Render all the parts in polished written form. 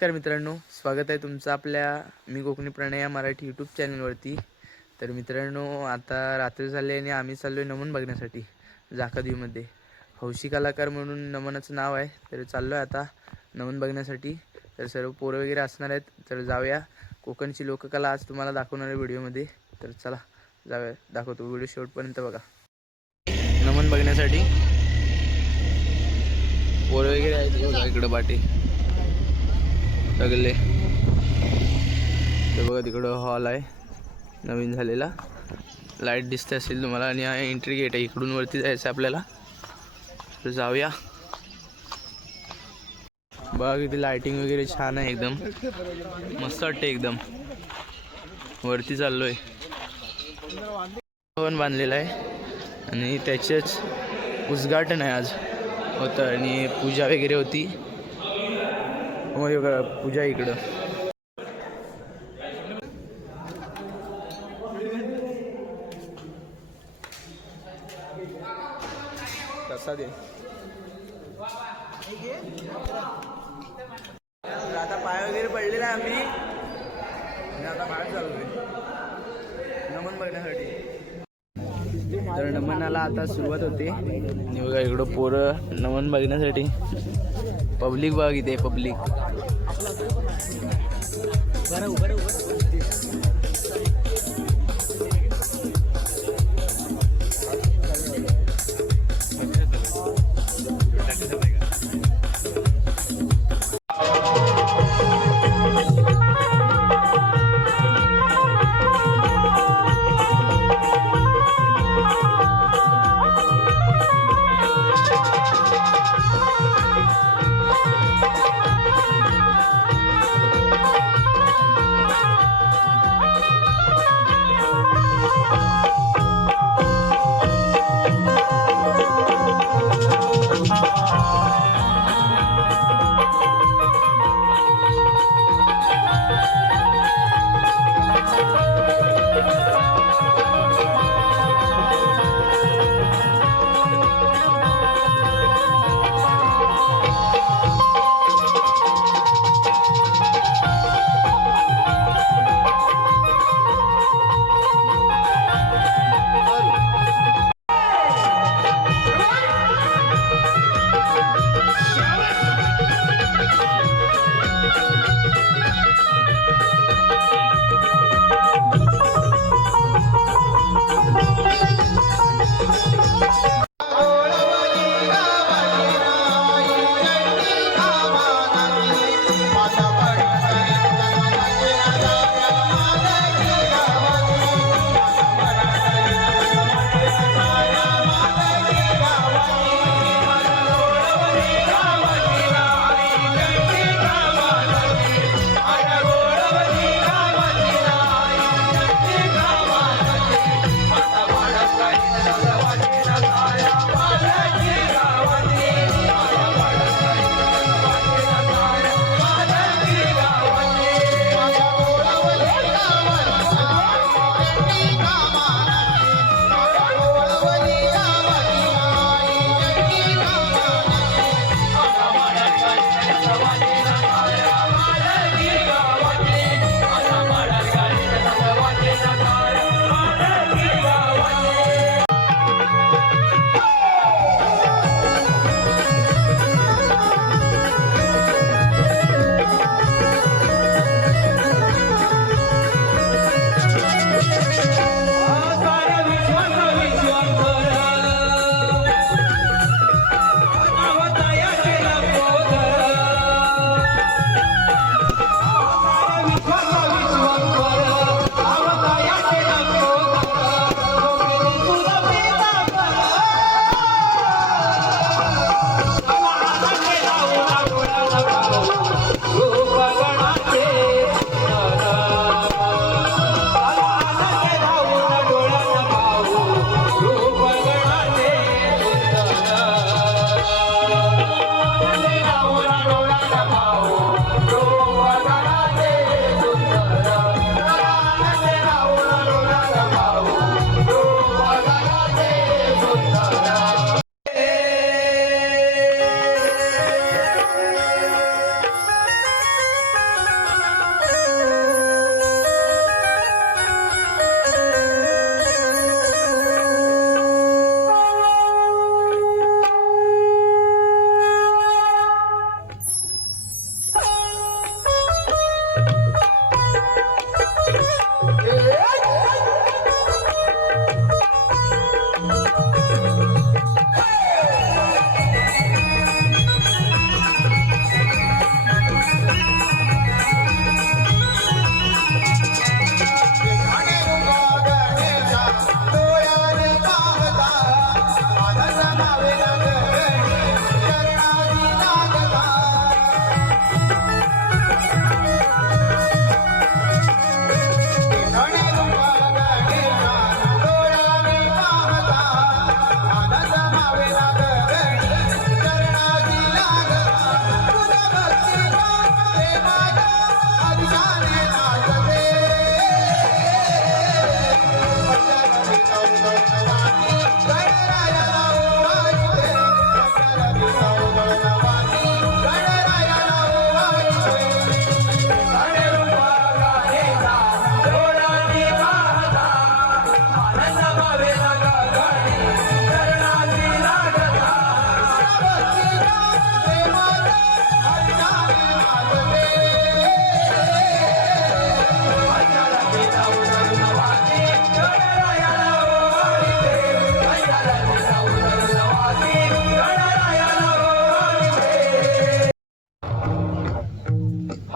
नमस्कार मित्रांनो, स्वागत आहे तुमचं आपल्या मी कोकणी प्रणय या मराठी यूट्यूब चॅनलवरती. तर मित्रांनो, आता रात्री झाली आणि आम्ही चाललो आहे नमन बघण्यासाठी जाकाद्वीमध्ये. हौशी कलाकार म्हणून नमनाचं नाव आहे. तर चाललो आहे आता नमन बघण्यासाठी. तर सर्व पोरं वगैरे असणार आहेत. तर जाऊया. कोकणची लोककला आज तुम्हाला दाखवणार आहे व्हिडिओमध्ये. तर चला जाऊया, दाखवतो. व्हिडिओ शेवटपर्यंत बघा. नमन बघण्यासाठी पोरं वगैरे आहेत इकडं बाटे सगळे. ते बघा तिकडं हॉल आहे नवीन झालेला. लाईट दिसते असेल तुम्हाला आणि हा एंट्री गेट आहे. इकडून वरती जायचं आपल्याला. तर जाऊया. बघा किती लाइटिंग वगैरे छान आहे, एकदम मस्त वाटते. एकदम वरती चाललोय. भवन बांधलेलं आहे आणि त्याचेच उद्घाटन आहे आज होतं आणि पूजा वगैरे होती. पूजा इकडं कसा दे. आता पाय वगैरे पडलेला आहे आम्ही आणि आता बाहेर चाललोय नमन बघण्यासाठी. तर नमनाला आता सुरुवात होते आणि बघा इकडं पोरं नमन बघण्यासाठी. पब्लिक बघा इथे पब्लिक.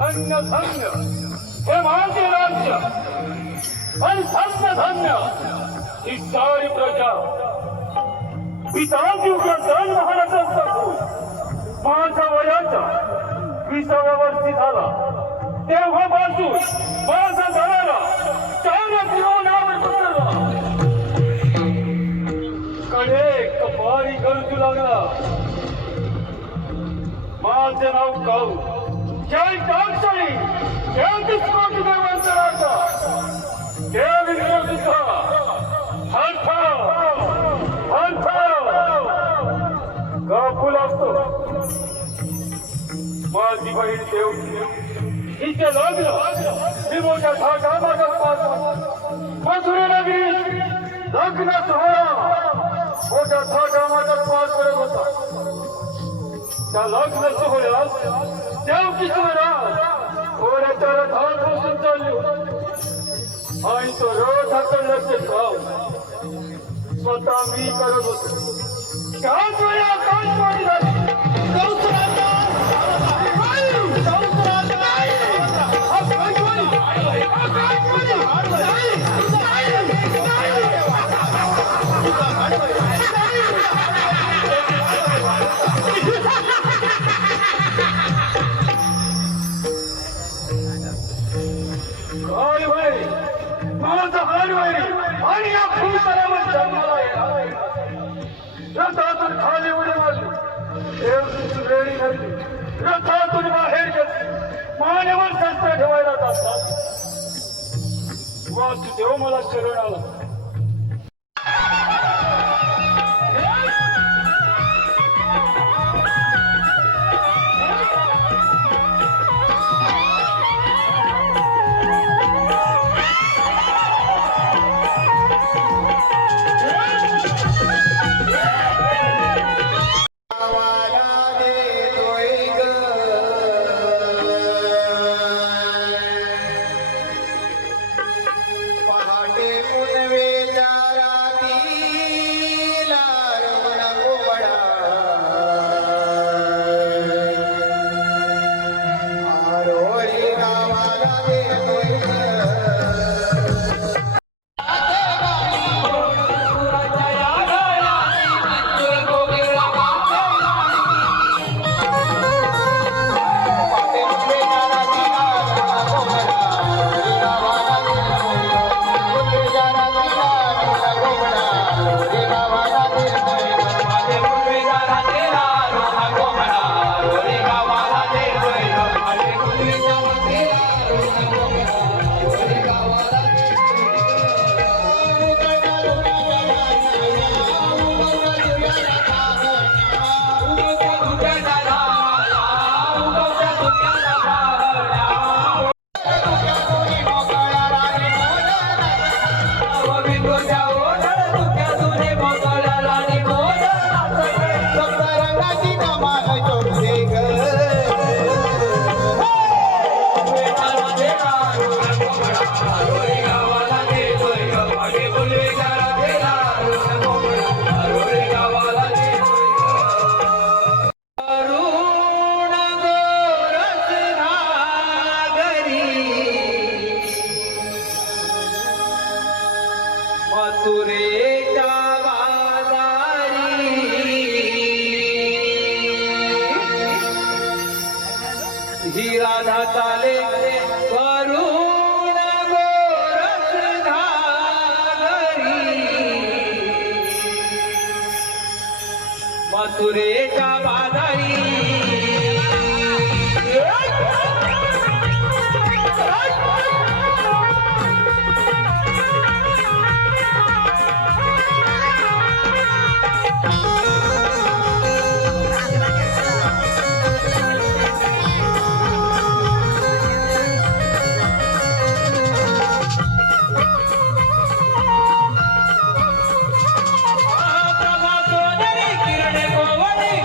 धन्य धन्य हे माझे राज्य आणि धन्य धन्य ही सारी प्रजा. पिताजी उग्रसेन महाराजांचा माझ्या वयाच्या 20व्या वर्षी झाला तेव्हापासून माझा घराला चार जीवनावर पसरला. कडे कपारी गरजू लागला. माझे नाव काऊ जय दाक्षणी जय दिसकोटी देवांचा जय विक्रम सुद्धा हलथा कापूल असतो. माझी बहीण देव हिचे लग्न मी मोठ्या थाटामाटात पाहतो. मथुरे नगरीत लग्न सोहळा मोठ्या थाटामाटात पार करत होता. त्या लग्न सोहळ्यात देवकीची महाराज घोड्याच्या रथात बसून चालली होती आणि तो रथ हाकलण्याचे काम स्वतः मी करत होतो. त्याच वेळी आकाशवाणी झाली. काय भाई माझा हार भाई आणि या भूतलावर जन्माला येणार. रथातून खाली उडी मारली. देव वेळी घडली. रथातून बाहेर गेली. मानेवर शस्त्र ठेवायला जातात. वासुदेव मला शरण आला. ही राधा चाले करुण गोरख धागरी मथुरेच्या बाजारी किरणे गोवळे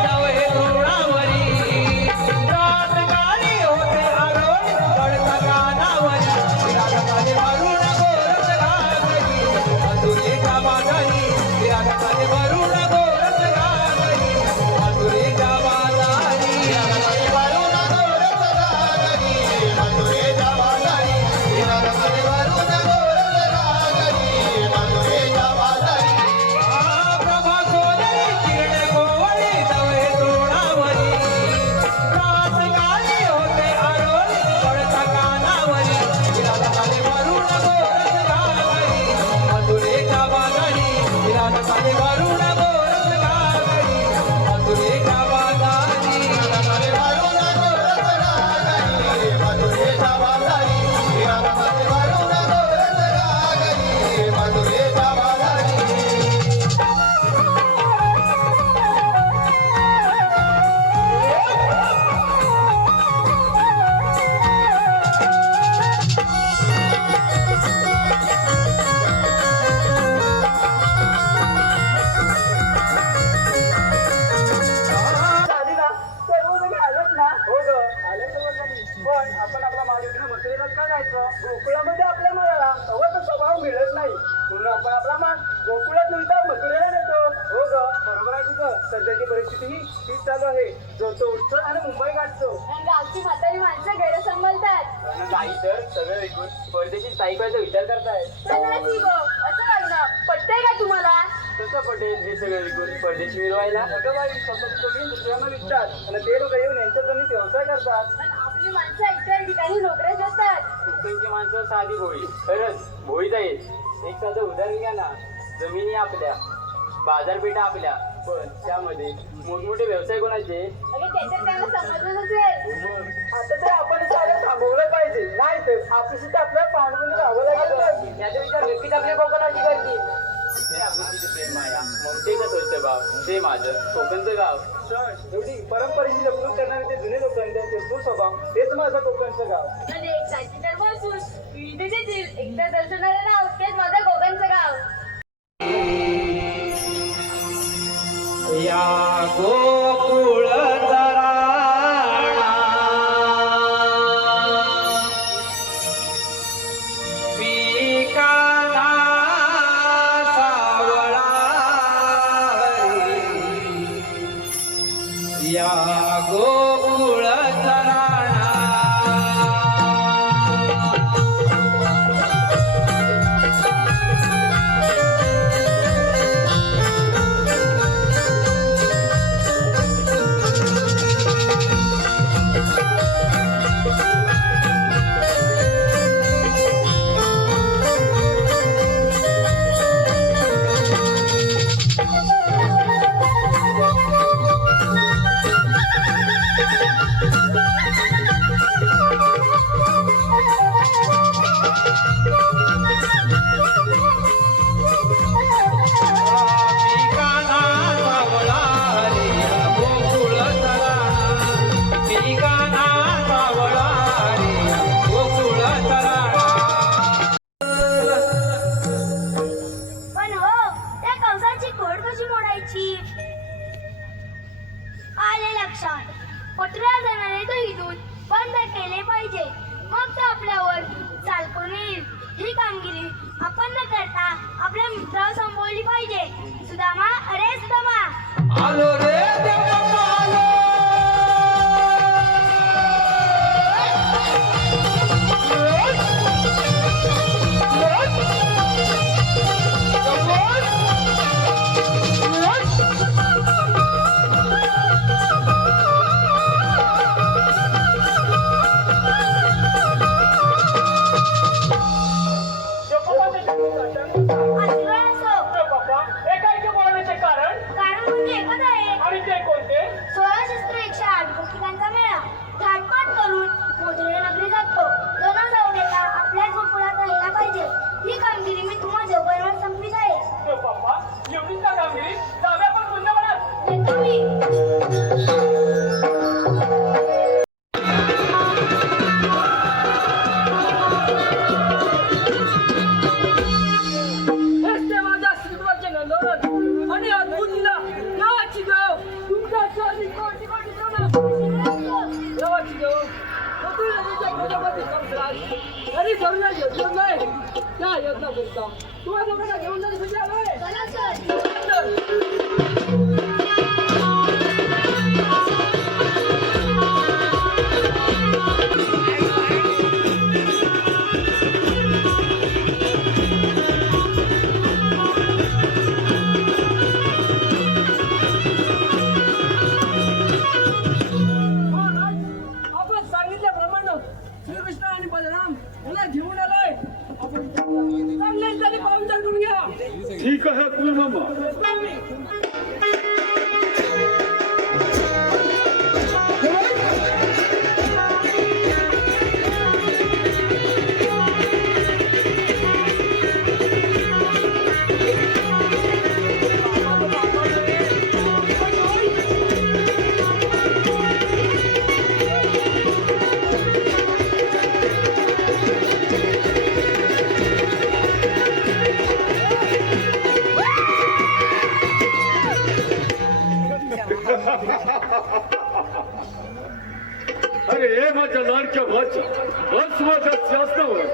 गोकुळात का जायचं? गोकुळामध्ये आपल्या मनाला हवा तो स्वभाव मिळत नाही, म्हणून आपण आपला मान गोकुळात मिळता मथुरेला नेतो. हो ग, बरोबर आहे तुझं. सध्याची परिस्थिती ही तीच चालू आहे. जो तो उठतो आणि मुंबई गाठतो. गावची म्हातारी माणसं गैर सांभाळतात. नाही तर सगळं ऐकून परदेशी स्थायिकाचा विचार करतायत. असं वागणं पटतंय का तुम्हाला? कसं पटेल हे सगळं ऐकून परदेशी मिळवायला? अगं बाई, स्वतःची जमीन दुसऱ्यांना विकतात आणि ते लोक येऊन यांच्या जमीन व्यवसाय करतात. पण आपली माणसं इतर ठिकाणी नोकऱ्या जातात. त्यांची माणसं साधी भोळी, खरंच भोळीच आहेत. एक साधं उदाहरण घ्या ना. जमिनी आपल्या, बाजारपेठा आपल्या, पण त्यामध्ये मोठमोठे व्यवसाय कोणाचे? अरे त्याच्यात त्यांना समजलं नसेल. आता तर आपण सारं थांबवलं पाहिजे, नाही तर आपली सुद्धा आपल्याला पांडवून राहावं लागेल. याचा विचार व्यक्तीच आपल्या कोकणाची करतील. ते आपुलकीचे प्रेम माया, ममतेचं स्वच्छ भाव, ते माझं कोकणचं गाव. एवढी परंपरेची जपणूक करणारे ते जुने लोक, त्यांचे सुस्वभाव, तेच माझं कोकणचं गाव. आणि एक साथीदार बसून विविधतेतील एकदा दर्शनाला नाव तेच माझं कोकणचं गाव. या गोकुळ तराणा पिकाना सावळा हरी. या गोकुळ तराणा पण हो, त्या कंसाची खोड कशी मोडायची? आले लक्षात. पटऱ्या जाणारे तो इथून बंद केले पाहिजे, मग तो आपल्यावर चालकून येईल. ही कामगिरी आपण न करता आपल्या मित्रावर संपवली पाहिजे. सुदामा, अरे सुदामा, आलो रे देवा आलो. आशीर्वाद असो. बाबा, हे काय ते बोलण्याचे कारण? कारण म्हणजे एकच आहे. आणि ते कोणते? 1608 गोपिकांचा मेळा थाटपाट करून मोजरे नगरी जातो. दोन जाऊ देता आपल्याच गोकुळात राहिला पाहिजे. ही कामगिरी मी तुम्हा दोघांवर संपवित आहे. बाबा, एवढीच का कामगिरी? जाऊया आपण वृंदावनात. येतो मी. este माझा श्रीवाचे नंदन आणि अद्भुत लीला गावाची गाव तुमचा स्वामी कोटी कोटी प्रणाम. गावाची गाव मथुरा नदीच्या प्रजापती कंसराज आणि करुणा योजना नाही त्या योजना करता तुम्हा दोघांना घेऊन जाण्यासाठी आलोय. चला सर. चल. आपण सांगितल्याप्रमाणे श्रीकृष्ण आणि बलराम यांना घेऊन आलोय. आपण चांगले पावित्र्य करून घ्या. ठीक आहे कुलमामा. भस्मागत शास्त्रावर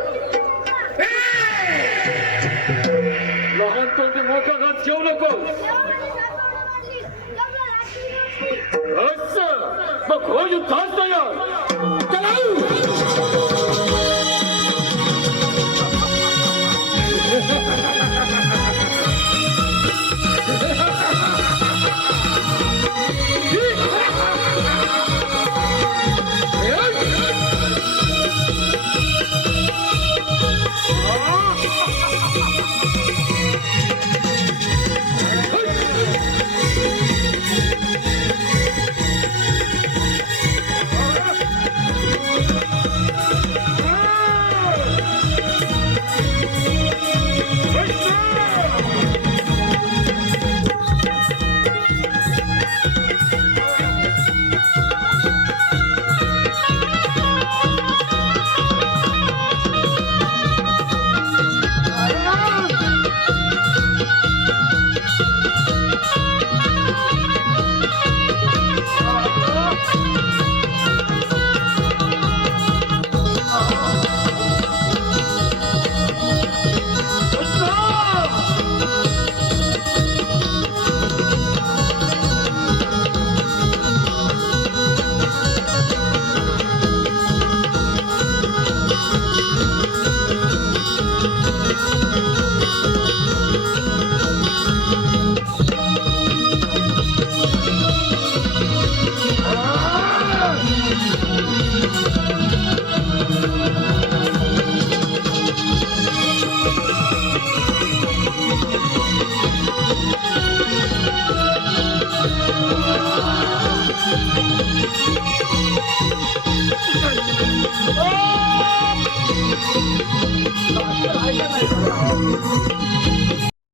लहान तोंडी मोठा घात घेऊ नको असं मग हो युद्धास तयार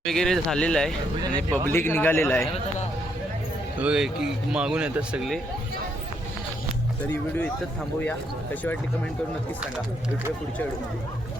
वगैरे झालेलं आहे आणि पब्लिक निघालेलं आहे बघा की मागून येतात सगळे. तर ही व्हिडिओ इथंच थांबवूया. कशी वाटली कमेंट करून नक्कीच सांगा. भेटूया पुढच्या व्हिडिओमध्ये.